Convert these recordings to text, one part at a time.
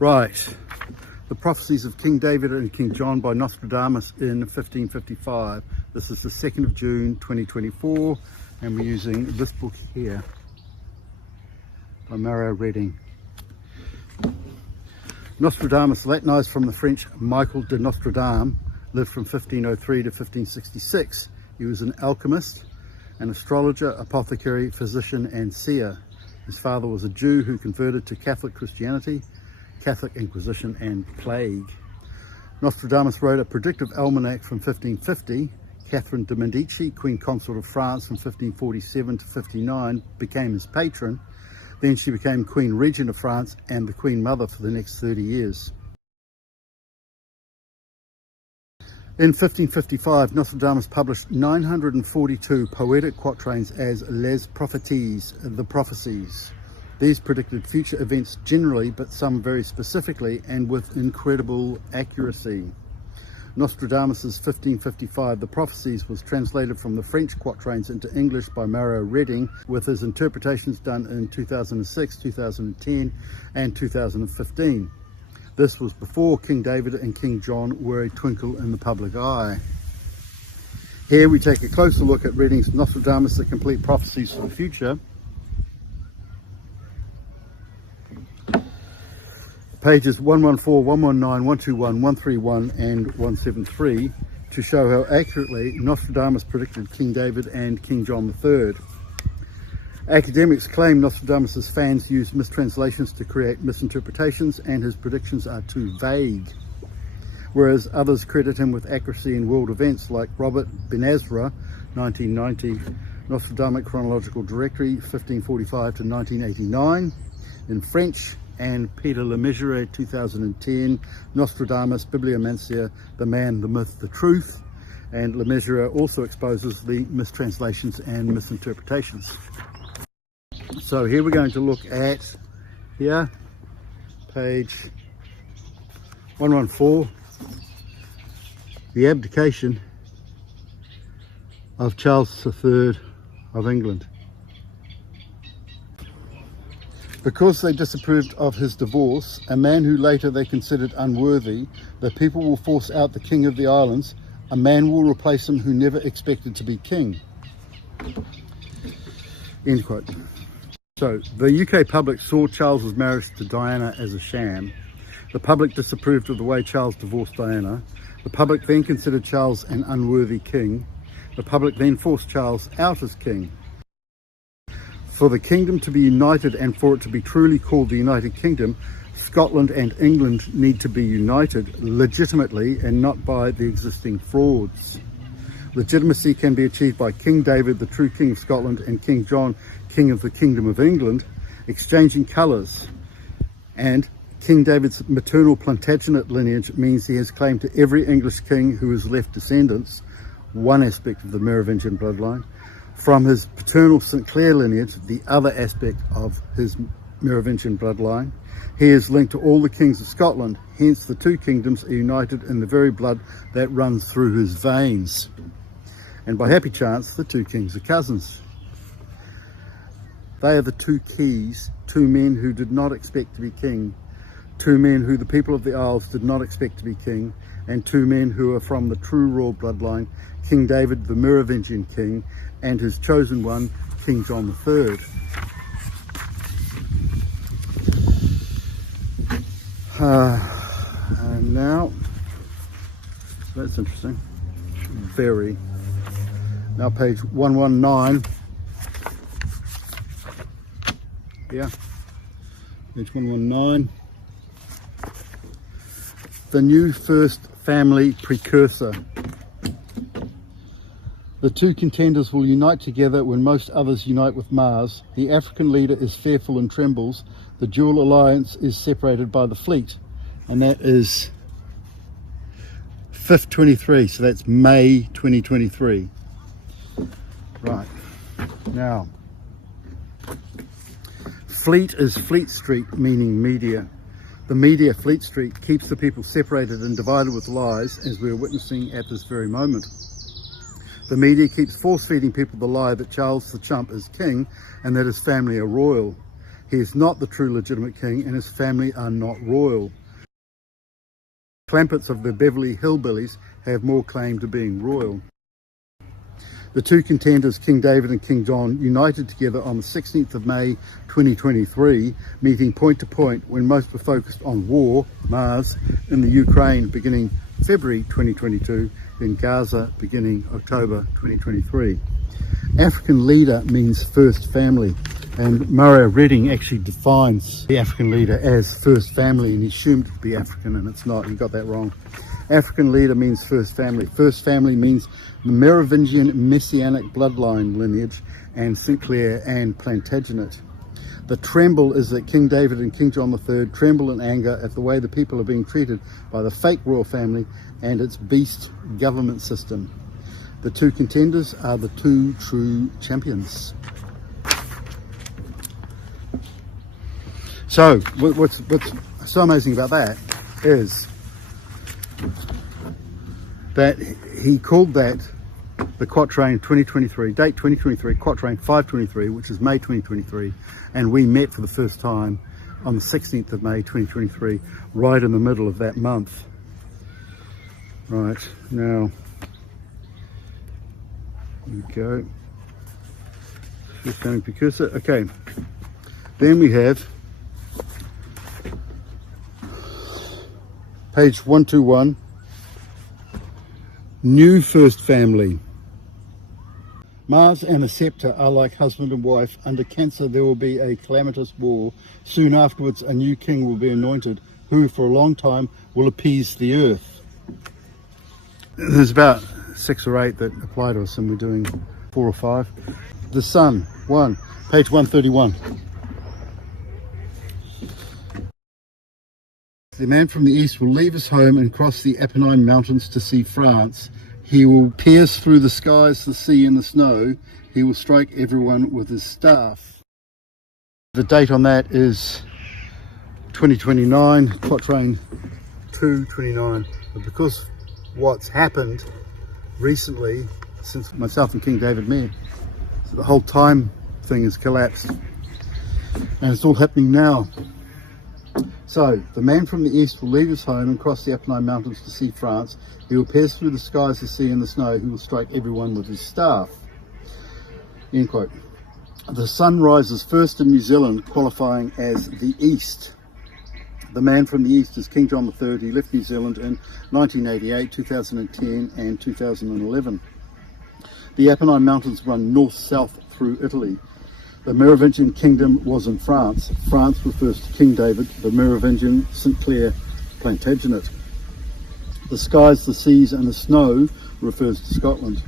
Right, the Prophecies of King David and King John by Nostradamus in 1555. This is the 2nd of June 2024, and we're using this book here by Merovingian. Nostradamus, Latinized from the French Michael de Nostradamus, lived from 1503 to 1566. He was an alchemist, an astrologer, apothecary, physician and seer. His father was a Jew who converted to Catholic Christianity, Catholic Inquisition and plague. Nostradamus wrote a predictive almanac from 1550. Catherine de' Medici, Queen Consort of France from 1547 to 59, became his patron. Then she became Queen Regent of France and the Queen Mother for the next 30 years. In 1555, Nostradamus published 942 poetic quatrains as Les Prophecies, the Prophecies. These predicted future events generally, but some very specifically and with incredible accuracy. Nostradamus's 1555 The Prophecies was translated from the French quatrains into English by Merovingian, with his interpretations done in 2006, 2010 and 2015. This was before King David and King John were a twinkle in the public eye. Here we take a closer look at readings Nostradamus, the complete prophecies for the future. Pages 114, 119, 121, 131 and 173 to show how accurately Nostradamus predicted King David and King John III. Academics claim Nostradamus' fans use mistranslations to create misinterpretations and his predictions are too vague, whereas others credit him with accuracy in world events like Robert Benazra, 1990, Nostradamus Chronological Directory, 1545 to 1989, in French, and Peter Lemessurier, 2010, Nostradamus, Bibliomancer, the Man, the Myth, the Truth. And Lemessurier also exposes the mistranslations and misinterpretations. So here we're going to look at, page 114, the abdication of Charles III of England. Because they disapproved of his divorce, a man who later they considered unworthy, the people will force out the king of the islands. A man will replace him who never expected to be king. End quote. So the UK public saw Charles's marriage to Diana as a sham. The public disapproved of the way Charles divorced Diana. The public then considered Charles an unworthy king. The public then forced Charles out as king. For the kingdom to be united and for it to be truly called the United Kingdom, Scotland and England need to be united legitimately and not by the existing frauds. Legitimacy can be achieved by King David, the true King of Scotland, and King John, King of the Kingdom of England, exchanging colours. And King David's maternal Plantagenet lineage means he has claim to every English king who has left descendants, one aspect of the Merovingian bloodline. From his paternal St Clair lineage, the other aspect of his Merovingian bloodline, he is linked to all the kings of Scotland, hence the two kingdoms are united in the very blood that runs through his veins. And by happy chance, the two kings are cousins. They are the two keys, two men who did not expect to be king, two men who the people of the Isles did not expect to be king, and two men who are from the true royal bloodline, King David, the Merovingian king, and his chosen one, King John III. And now, that's interesting, very. Now page 119, page 119, the new first family precursor. The two contenders will unite together when most others unite with Mars. The African leader is fearful and trembles. The dual alliance is separated by the fleet. And that is 5th 23, so that's May 2023. Right, now, fleet is Fleet Street, meaning media. The media, Fleet Street, keeps the people separated and divided with lies, as we are witnessing at this very moment. The media keeps force-feeding people the lie that Charles the Chump is king and that his family are royal. He is not the true legitimate king, and his family are not royal. Clampets of the Beverly Hillbillies have more claim to being royal. The two contenders, King David and King John, united together on the 16th of May 2023, meeting point to point when most were focused on war, Mars, in the Ukraine beginning February 2022, then Gaza beginning October 2023. African leader means first family, and Mario Redding actually defines the African leader as first family, and he assumed it to be African, and it's not. He got that wrong. African leader means first family. First family means the Merovingian Messianic Bloodline lineage and St Clair and Plantagenet. The tremble is that King David and King John III tremble in anger at the way the people are being treated by the fake royal family and its beast government system. The two contenders are the two true champions. So, what's so amazing about that is that he called that the QUATRAIN 2023, date 2023, QUATRAIN 523, which is May 2023, and we met for the first time on the 16th of May 2023, right in the middle of that month. Right, now, here we go. Just going precursor. Okay, then we have page 121, new first family. Mars and the scepter are like husband and wife. Under Cancer there will be a calamitous war. Soon afterwards a new king will be anointed, who for a long time will appease the earth. There's about 6 or 8 that apply to us, and we're doing 4 or 5. The Sun, 1, page 131. The man from the east will leave his home and cross the Apennine Mountains to see France. He will pierce through the skies, the sea and the snow. He will strike everyone with his staff. The date on that is 2029, QUATRAIN 229. But because what's happened recently since myself and King David met, so the whole time thing has collapsed, and it's all happening now. So, the man from the east will leave his home and cross the Apennine Mountains to see France. He will pierce through the skies, the sea and the snow. He will strike everyone with his staff. End quote. The sun rises first in New Zealand, qualifying as the east. The man from the east is King John III. He left New Zealand in 1988, 2010 and 2011. The Apennine Mountains run north-south through Italy. The Merovingian kingdom was in France. France refers to King David, the Merovingian St Clair Plantagenet. The skies, the seas and the snow refers to Scotland.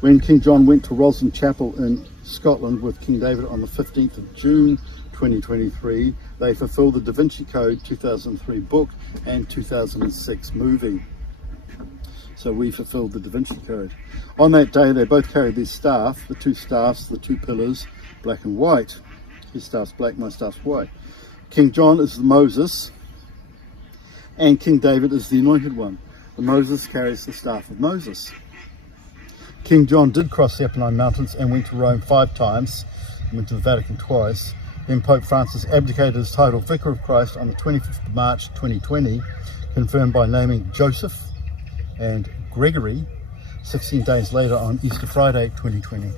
When King John went to Roslin Chapel in Scotland with King David on the 15th of June 2023, they fulfilled the Da Vinci Code 2003 book and 2006 movie. So we fulfilled the Da Vinci Code. On that day they both carried their staff, the two staffs, the two pillars, black and white. His staff's black, my staff's white. King John is the Moses and King David is the anointed one. The Moses carries the staff of Moses. King John did cross the Apennine Mountains and went to Rome 5 times, went to the Vatican twice. Then Pope Francis abdicated his title Vicar of Christ on the 25th of March 2020, confirmed by naming Joseph and Gregory 16 days later on Easter Friday 2020.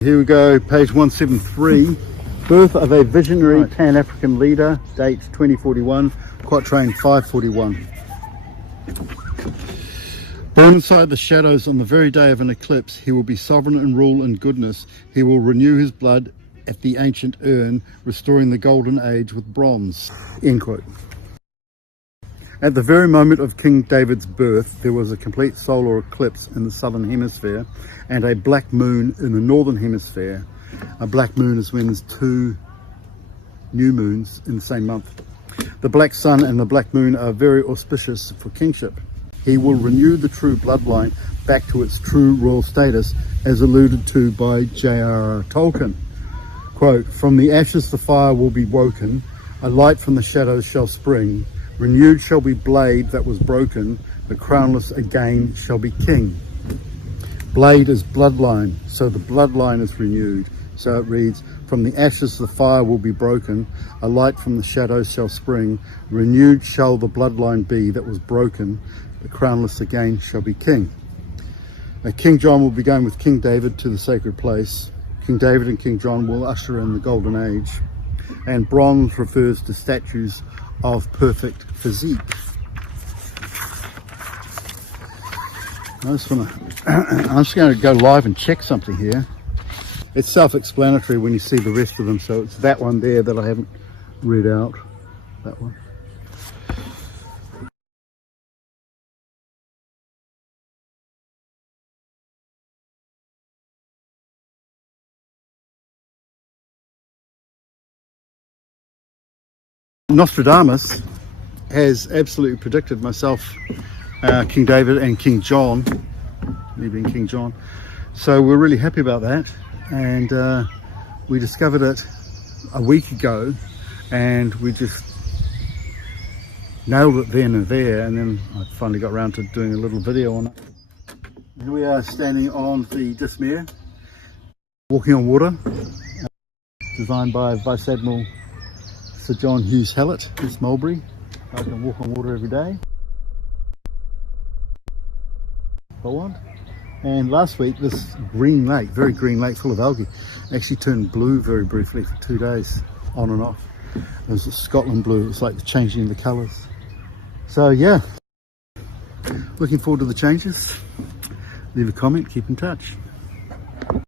Here we go, page 173. Birth of a visionary Pan-African leader, date 2041, QUATRAIN 541. Born inside the shadows on the very day of an eclipse, he will be sovereign and rule in goodness. He will renew his blood at the ancient urn, restoring the golden age with bronze. End quote. At the very moment of King David's birth, there was a complete solar eclipse in the southern hemisphere and a black moon in the northern hemisphere. A black moon is when there's 2 new moons in the same month. The black sun and the black moon are very auspicious for kingship. He will renew the true bloodline back to its true royal status, as alluded to by J.R.R. Tolkien. Quote, "From the ashes the fire will be woken, a light from the shadows shall spring. Renewed shall be blade that was broken, the crownless again shall be king." Blade is bloodline, so the bloodline is renewed. So it reads, from the ashes the fire will be broken, a light from the shadows shall spring, renewed shall the bloodline be that was broken, the crownless again shall be king. King John will be going with King David to the sacred place. King David and King John will usher in the golden age. And bronze refers to statues of perfect physique. I'm just going to go live and check something here. It's self-explanatory when you see the rest of them, so it's that one there that I haven't read out. That one. Nostradamus has absolutely predicted myself, King David and King John, me being King John. So we're really happy about that, and we discovered it a week ago, and we just nailed it then and there, and then I finally got around to doing a little video on it. Here we are standing on the Dismere, walking on water, designed by Vice Admiral Sir John Hughes Hallett, East Mulberry. I can walk on water every day if I want. And last week, this green lake, very green lake full of algae, actually turned blue very briefly for 2 days, on and off. It was Scotland blue. It was like changing the colours. So yeah, looking forward to the changes. Leave a comment, keep in touch.